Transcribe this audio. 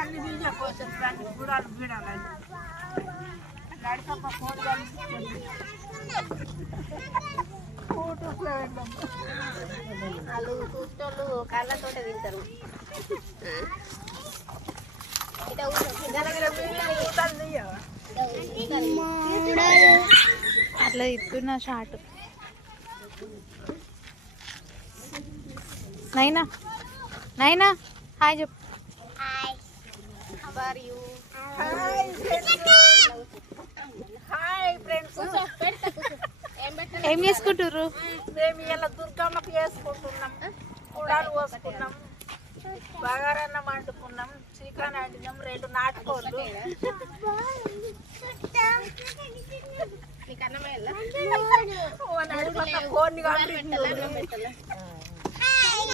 అన్ని తీసుకోవచ్చు గుడాలు గిడాలని నడిపమ్మ ఫోన్ వాళ్ళు చూసేటోళ్ళు కళ్ళతో తింటారు. అట్లా ఇస్తున్నా షార్ట్. నైనా నైనా హాయ్ చెప్పు. హాయ్ ఫ్రెండ్స్, ఏం చేసుకుంటారు? మేము ఇలా దుర్గమ్మకి వేసుకుంటున్నాం, కూడాలు పోసుకున్నాం, బగారన్నం వండుకున్నాం, చికెన్ వండినాం, 2 నాటుకోళ్ళు. కోడిని